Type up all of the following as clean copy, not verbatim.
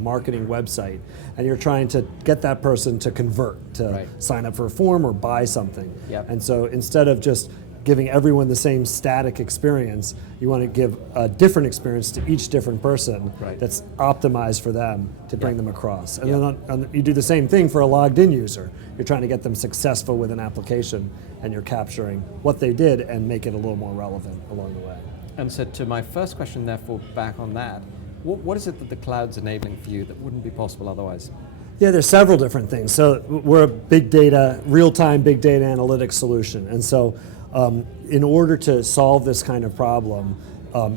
marketing website, and you're trying to get that person to convert, to sign up for a form or buy something. And so instead of just giving everyone the same static experience, you want to give a different experience to each different person that's optimized for them to bring them across. And then you do the same thing for a logged in user. You're trying to get them successful with an application, and you're capturing what they did and make it a little more relevant along the way. And so to my first question, therefore, back on that, what is it that the cloud's enabling for you that wouldn't be possible otherwise? Yeah, there's several different things. So we're a big data, real-time big data analytics solution. And so in order to solve this kind of problem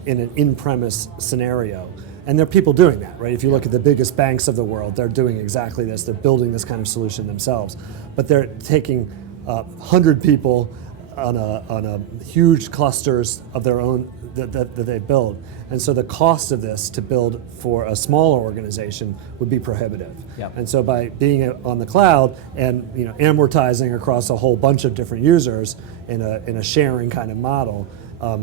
in an in-premise scenario, and there are people doing that, right? If you look at the biggest banks of the world, they're doing exactly this. They're building this kind of solution themselves. But they're taking 100 people on a huge clusters of their own that they build. And so the cost of this to build for a smaller organization would be prohibitive. And so by being on the cloud and amortizing across a whole bunch of different users in a sharing kind of model,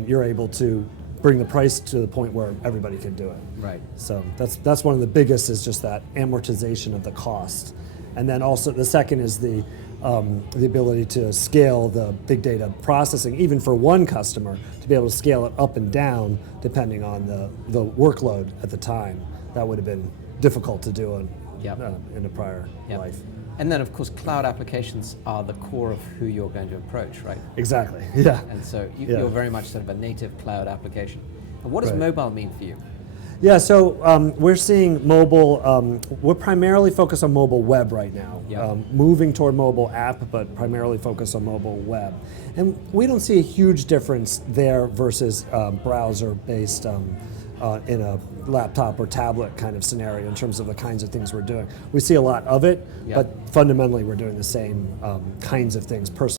you're able to bring the price to the point where everybody can do it. So that's one of the biggest, is just that amortization of the cost. And then also the second is the ability to scale the big data processing, even for one customer, to be able to scale it up and down depending on the workload at the time. That would have been difficult to do in a prior life. And then, of course, cloud applications are the core of who you're going to approach, right? Exactly, And so you're very much sort of a native cloud application. And what does mobile mean for you? Yeah, so we're seeing mobile, we're primarily focused on mobile web right now, moving toward mobile app, but primarily focused on mobile web. And we don't see a huge difference there versus browser-based in a laptop or tablet kind of scenario in terms of the kinds of things we're doing. We see a lot of it, but fundamentally we're doing the same kinds of things,